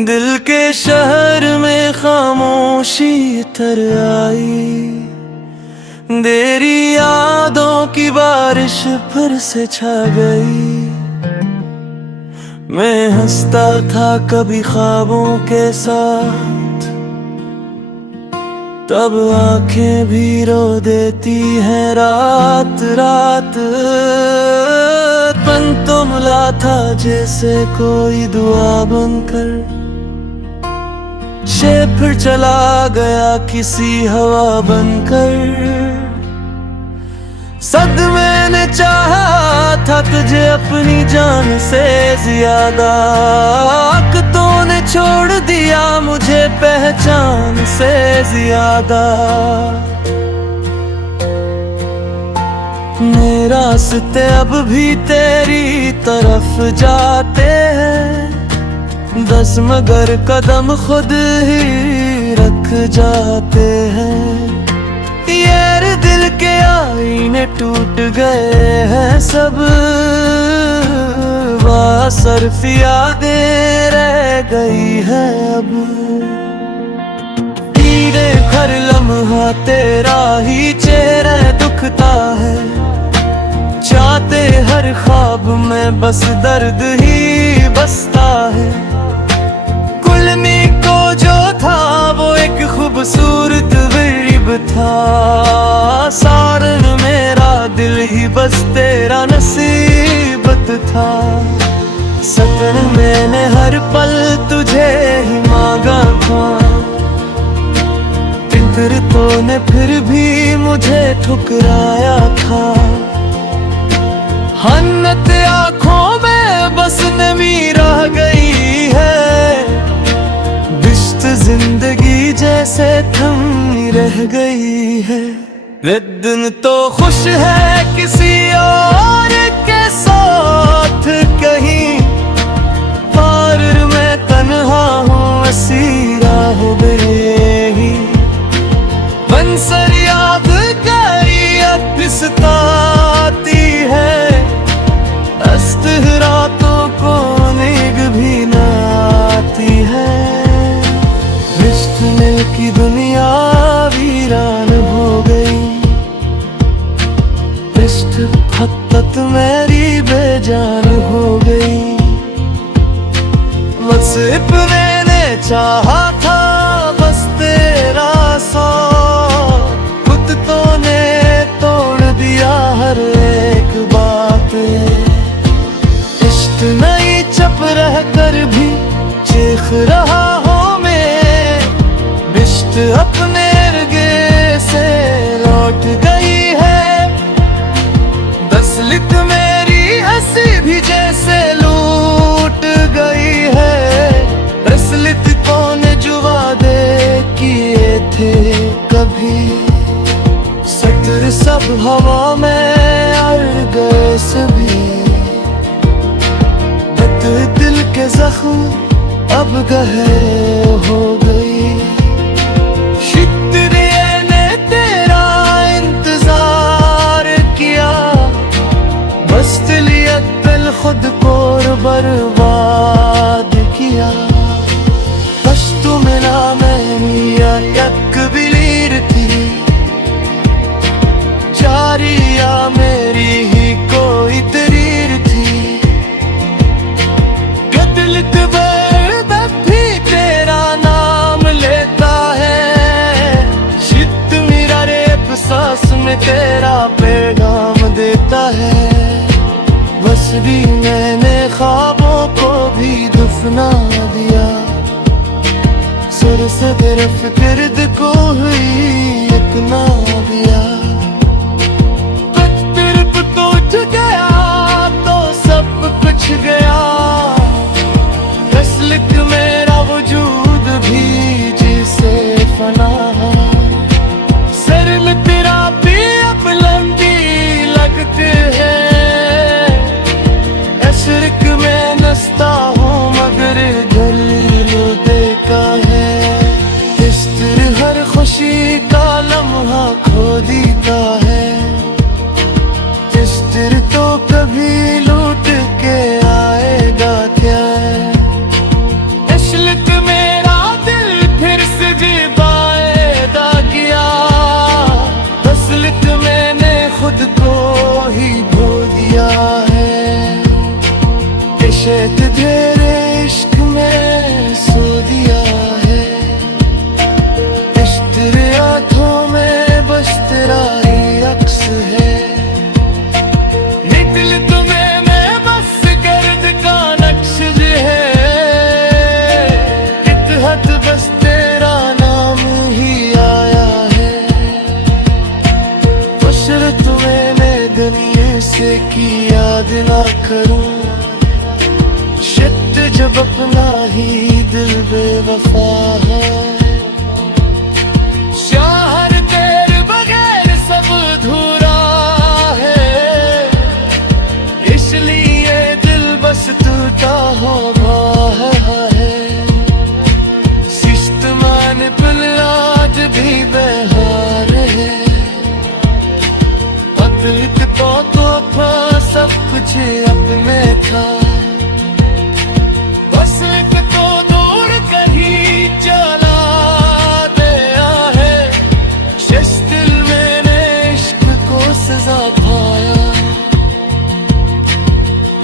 दिल के शहर में खामोशी तर आई, तेरी यादों की बारिश फिर से छा गई। मैं हंसता था कभी ख्वाबों के साथ, तब आंखें भी रो देती हैं रात रात। पन तो मिला था जैसे कोई दुआ बनकर, शे फिर चला गया किसी हवा बनकर। सदमे ने चाहा था तुझे अपनी जान से ज्यादा, आकतों ने छोड़ दिया मुझे पहचान से ज्यादा। मेरे रास्ते अब भी तेरी तरफ जाते हैं, दस मगर कदम खुद ही रख जाते हैं। यार दिल के आईने टूट गए हैं सब, वासरफ यादें रह गई है अब। कीड़े हर लम्हा तेरा ही चेहरा दुखता है, चाहते हर ख्वाब में बस दर्द ही बसता है। कुलमी को जो था वो एक खूबसूरत गरीब था, सारन मेरा दिल ही बस तेरा नसीबत था। सपन मैंने हर पल तुझे ही मांगा था, फितरतों ने फिर भी मुझे ठुकराया था। हन्नत आँखों में बस नमी रह गई है, बिश्त जिंदगी जैसे थमी रह गई है। वे दिन तो खुश है किसी और के साथ कहीं, पार मैं तन्हा हूँ असीरा हो गई। बंसर याद करी अब सताती है, अस्त रातों को नींद भी न आती है। रिश्त मिल की दुनिया वीरान हो गई, रिश्त हत्तत मेरी बेजान हो गई। बस इतने ने चाहा था बस तेरा साथ, खुद तो ने तोड़ दिया हर एक बात। इश्क नहीं चप रह कर भी चीख रहा हूँ मैं, बिश्त अपने रगे से लौट गई है। दसलित मेरी हंसी भी जैसे लूट गई है, रसलित कौन जो वादे किए थे कभी, सतर सब हवा में अड़ गए सभी। दिल के जख्म अब गहरे हो गई, शुक्रिया ने तेरा इंतजार किया, बस दिलियत दिल खुद को बर्बाद किया। पश्तु मिला मैनिया यक बिलीर थी, जारिया मेरी ही कोई तरीर थी। भी तेरा नाम लेता है, शिद्द मेरा रेप सांस में तेरा पैगाम देता है। बस भी मैंने ख्वाबों को भी दफना दिया, सुर से गिरफ गिर्द को हुई इतना दिया। तरफ तो उठ गया तो सब कुछ गया, असलियत मेरा वजूद भी जिसे फना। सर में तेरा भी अब लंबी लगती है, अशरक में नस्ता हूँ मगर घरेलू देखा है। इस तरह हर खुशी का लम्हा खो देता है, इस तरह तो कभी लौट के आएगा। खुद को ही भो दिया है। इश्क तेरे इश्क में सो दिया है। इश्क तेरे आँखों में बस तेरा ही अक्स है। ये दिल तुम्हें मैं बस गर्द का नक्श है। इत्तेहाद बस तेरा नाम ही आया है। बशर तुम्हें मैं दुनिया से की याद ना करूं। शिद्द जब अपना ही दिल बेवफा है। शाहर तेरे बगैर सब अधूरा है। इसलिए दिल बस टूटा हुआ है। सिस्टमान पर आज भी बहार है। अतिरिक्त तो सब कुछ अपने था। बस एक तो दूर कहीं चला गया है। जिस दिल मैंने इश्क को सजा पाया।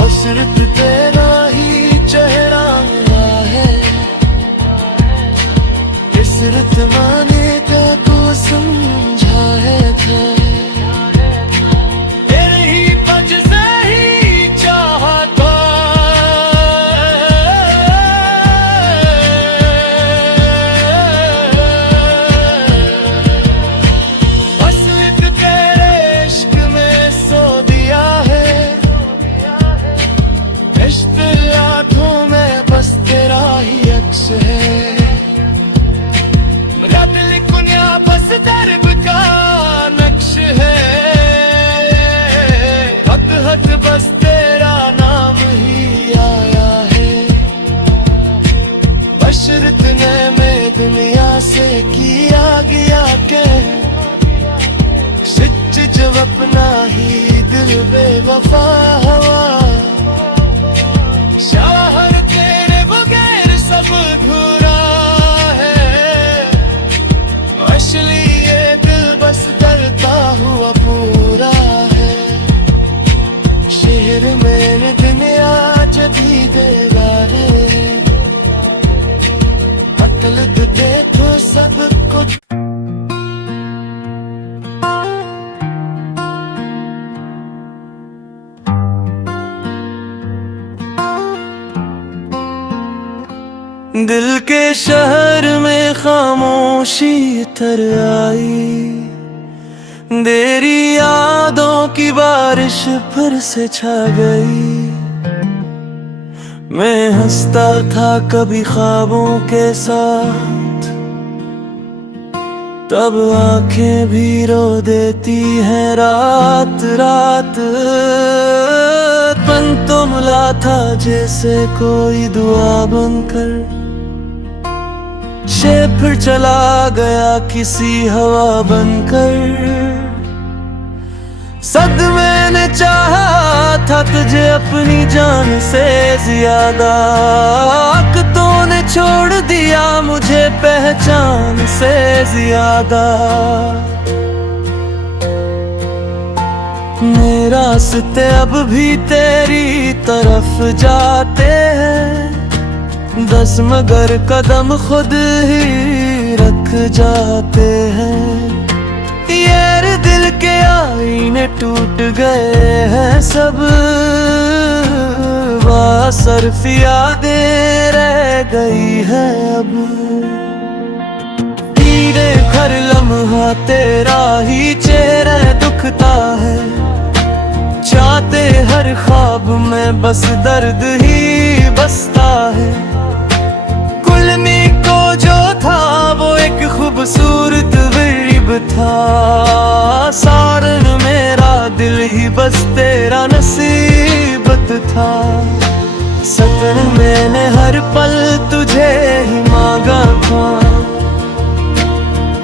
हसरत तेरा ही चेहरा है। इसरत माने का को समझाया था। बस दर्द का नक्श है। हद हद बस तेरा नाम ही आया है। बशरत ने मैं दुनिया से किया गया के। सच जब अपना ही दिल बेवफा हुआ। शाहर तेरे बगैर सब अधूरा है। असली ये दिल बस डरता हुआ पूरा है। शहर मैंने दुनिया जदी देगा रे। अकल तो देखो सब कुछ। दिल के शहर में खामोशी तर आई। तेरी यादों की बारिश फिर से छा गई। मैं हंसता था कभी ख्वाबों के साथ। तब आंखें भी रो देती हैं रात रात। पन तो मिला था जैसे कोई दुआ बनकर। से फिर चला गया किसी हवा बनकर। सद मैंने चाहा था तुझे अपनी जान से ज्यादा। आकतों ने छोड़ दिया मुझे पहचान से ज्यादा। मेरे रास्ते अब भी तेरी तरफ जाते हैं। 10 मगर कदम खुद ही रख जाते हैं। यार दिल के आईने टूट गए हैं सब। बासर्फ यादें रह गई है अब। कीड़े हर लम्हा तेरा ही चेहरा दुखता है। चाहते हर ख्वाब में बस दर्द ही बसता है। कुलमी को जो था वो एक खूबसूरत गरीब था। सारन मेरा दिल ही बस तेरा नसीबत था। सपन मैंने हर पल तुझे ही मांगा था।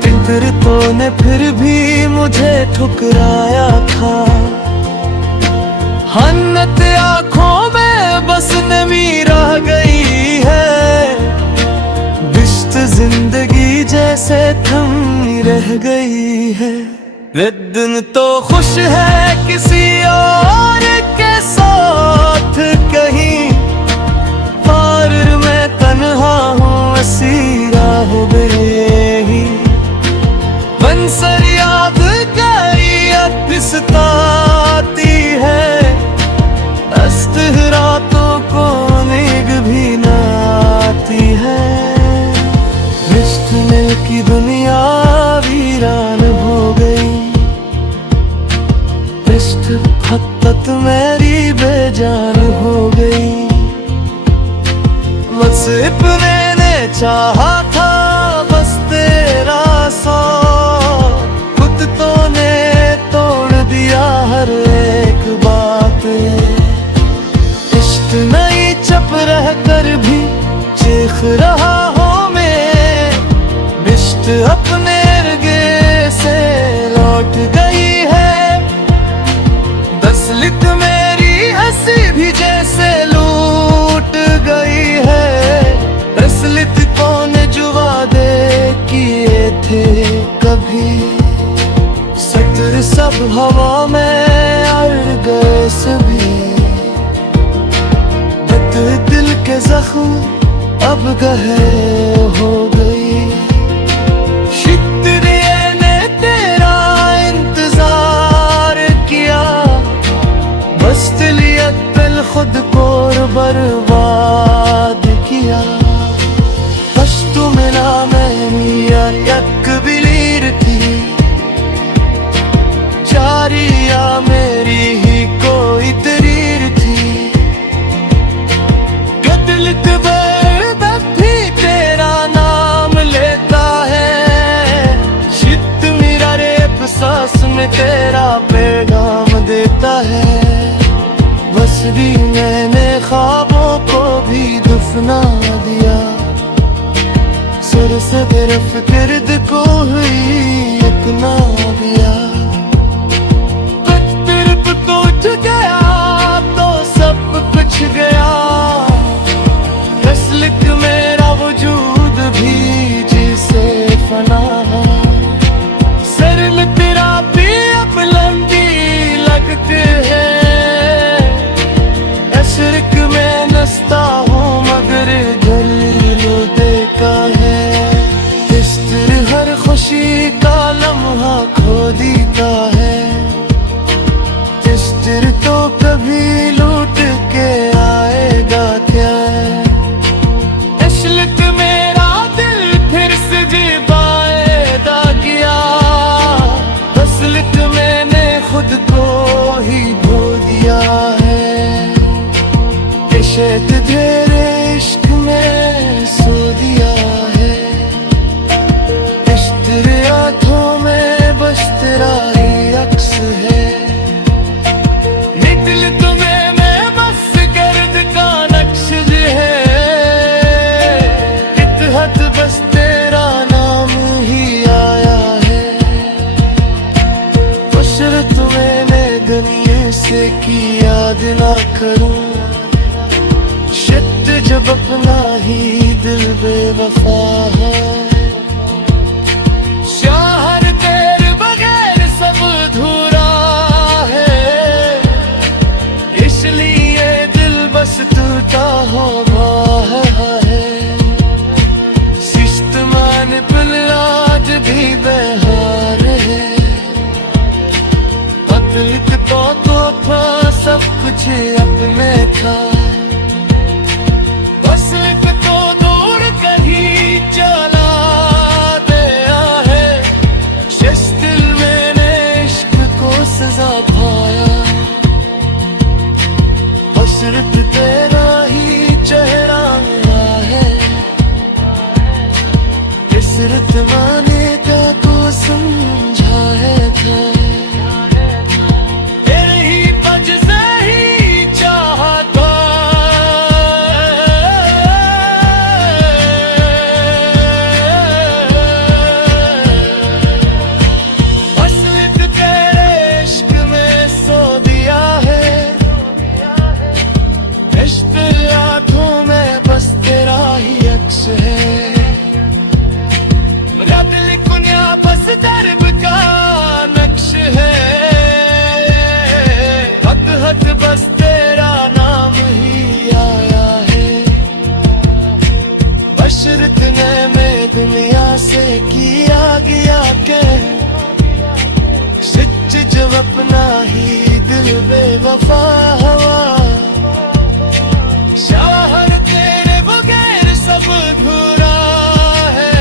फिक्र ने फिर भी मुझे ठुकराया था। हन्नत आँखों में बस नमी रह गई है। बिश्त जिंदगी जैसे थमी रह गई है। वे दिन तो खुश है किसी और के साथ कहीं, और मैं तन्हा हूँ असीरा हो गए ही। बंसर याद करी सताती है, अस्त रातों को नींद भी न आती है। रिश्त मिल की दुनिया वीरान हो गई, रिश्त हत्तत मेरी बेजान हो गई। मुझसे मैंने चाहा था बस तेरा साथ, खुद तो ने तोड़ दिया हर एक बात। इश्क नहीं चुप रह कर भी चीख रहा हूँ मैं, बिश्त अपने अर्गे से लौट गई है। दसलित मेरी हंसी भी जैसे लूट गई है। दसलित कौन जो वादे किए थे कभी, सतर सब हवा में अड़ गए सभी। दिल के जख्म अब गहरे हो गई। शुक्रिया ने तेरा इंतजार किया, बस दिल खुद को बर्बाद किया। बस तू मिला मैं मिया यक बिलीर थी, जारिया मेरी ही कोई तरीर थी। भी तेरा नाम लेता है, शित मेरा रेप सांस में तेरा पैगाम देता है। बस भी मैंने ख्वाबों को भी दफना दिया, सिर से तरफ गिर्द को हुई अपना दिया। तरफ तो उठ गया तो सब कुछ गया, असलियत मेरा वजूद भी जिसे फना। सर में तेरा भी अब लंबी लगती है, अशरक में नस्ता हूँ मगर गलीलो देखा है। इस तरह हर खुशी का लम्हा खो देता है, इस तरह तो कभी लूट के आएगा क्या। मेरा दिल फिर से जी पाएदा किया, असलियत मैंने खुद को ही भो दिया है। इश्क तेरे इश्क में सो दिया है, इश्क तेरे आँखों में बस तेरा ही अक्स है। निकल तुम्हें मैं बस गर्द का नक्श है, बस तेरा नाम ही आया है। उशरत मैंने गनिये से की याद ना करूं, शिद्द जब अपना ही दिल बेवफा है। शहर तेरे बगैर सब अधूरा है, इसलिए दिल बस टूटा होगा है। आज भी बहार है, अतलित तो था सब कुछ अपने था। बस एक तो दूर कहीं चला गया है, जिस दिल मैंने इश्क को सजा पाया। हसरत तेरा ही चेहरा है, इसरत माने का को समझा है था। तेरे ही पज से ही चाहता, असलियत तेरे इश्क में सो दिया है। इश्क आँखों में बस तेरा ही अक्स है। बस दर्ब का नक्श अपना ही दिल बेवफा हवा, शाहर तेरे बगैर सब अधूरा है,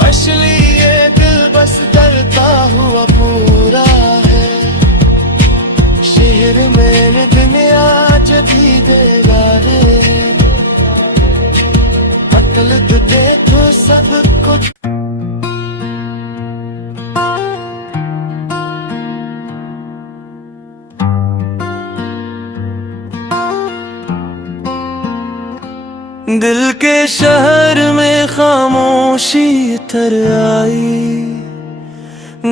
असली ये दिल बस डरता हुआ पूरा है। शहर में दुनिया जदी देगा रे, मतलब देखो सब कुछ। दिल के शहर में खामोशी तर आई,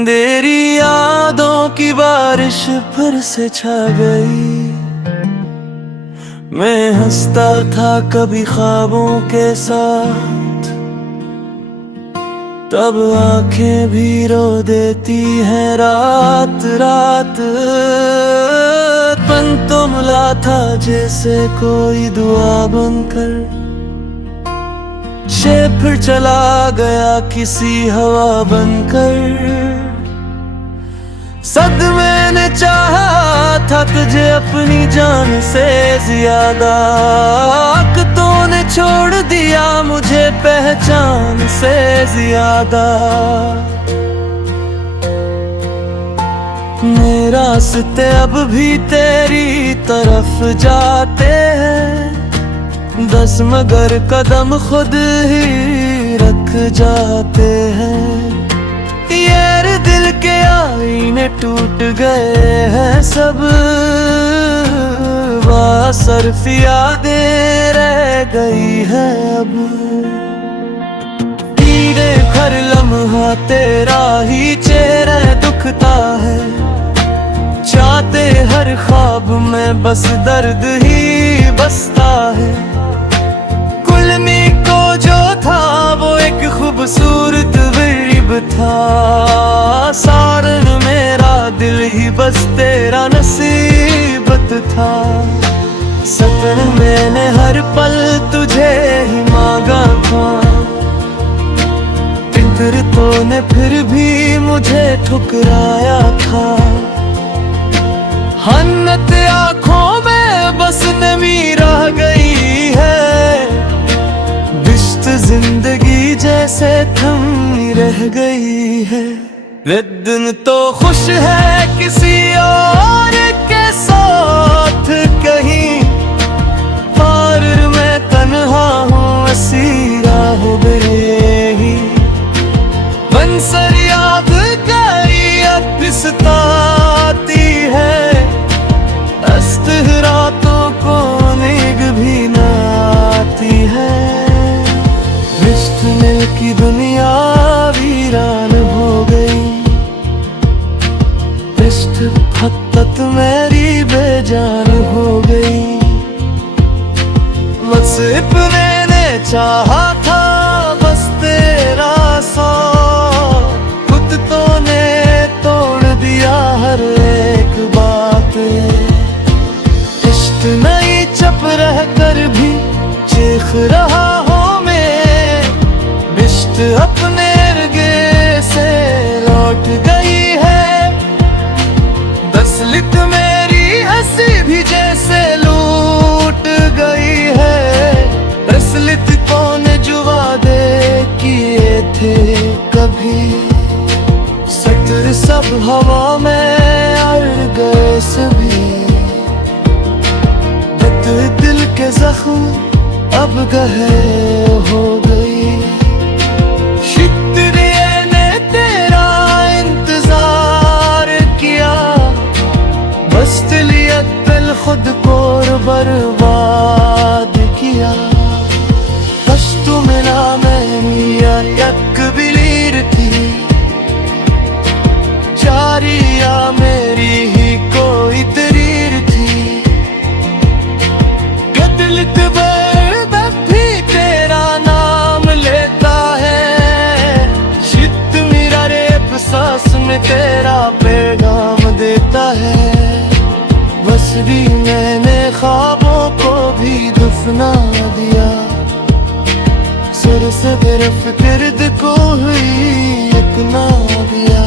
तेरी यादों की बारिश फिर से छा गई। मैं हंसता था कभी ख्वाबों के साथ, तब आंखें भी रो देती हैं रात रात। पन तो मिला था जैसे कोई दुआ बनकर, फिर चला गया किसी हवा बनकर। सदमे ने चाहा था तुझे अपनी जान से ज्यादा, आकतों ने छोड़ दिया मुझे पहचान से ज्यादा। मेरे रास्ते अब भी तेरी तरफ जाते हैं, दस मगर कदम खुद ही रख जाते हैं। यार दिल के आईने टूट गए हैं सब, बासर्फ यादें रह गई है अब। धीरे हर लम्हा तेरा ही चेहरा दुखता है, चाहते हर ख्वाब में बस दर्द ही बसता है। को जो था वो एक खूबसूरत गरीब था, सारन मेरा दिल ही बस तेरा नसीबत था। सपन मैंने हर पल तुझे ही मांगा था, फितरतों ने फिर भी मुझे ठुकराया था। हन्नत आँखों में बस नमी रह गई है, जिंदगी जैसे थमी रह गई है। वे दिन तो खुश है किसी और के साथ कहीं, और मैं तन्हा हूँ असीरा हो गए ही। बंसर याद करी अब सताती है, अस्त रातों को नींद भी न आती है। मिल की दुनिया वीरान हो गई, इश्क हत्तत मेरी बेजान हो गई। बस मैंने चाहा था बस तेरा साथ, कुत्तों ने तोड़ दिया हर एक बात। इश्क नहीं चुप रह कर भी चीख रहा हो अपने अर्गे से लौट गई है। दसलित मेरी हंसी भी जैसे लूट गई है, दसलित कौन जो वादे किए थे कभी, सतर सब हवा में अड़ गए सभी। दिल के जख्म अब गहरे हो गई, ने तेरा इंतजार किया, बस दिल खुद को बर्बाद किया। बस तू मिला मेरी यक बिलीर थी, जारिया मेरी ही कोई तरीर थी। दिल भी तेरा नाम लेता है, शित मेरा रेप सांस में तेरा पैगाम देता है। बस भी मैंने ख्वाबों को भी दफना दिया, सुर से फिर गिर्द को हुई एक ना दिया।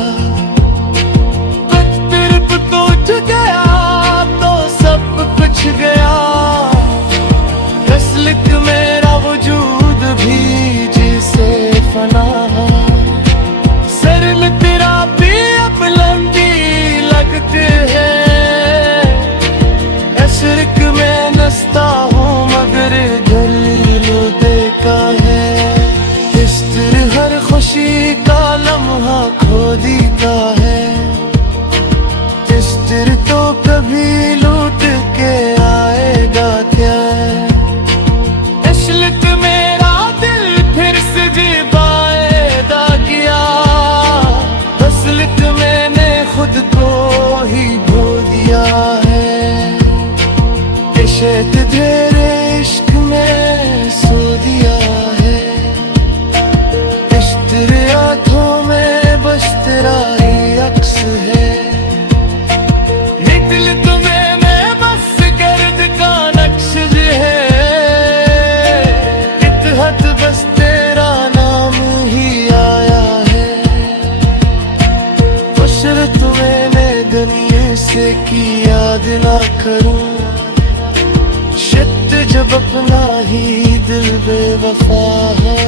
बेवफा है।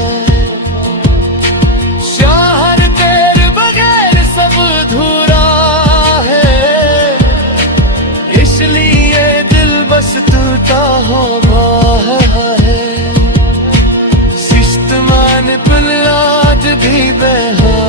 शाहर तेरे बगैर सब अधूरा है, इसलिए दिल बस टूटा हुआ है। सिस्टमान बिन आज भी बेहाल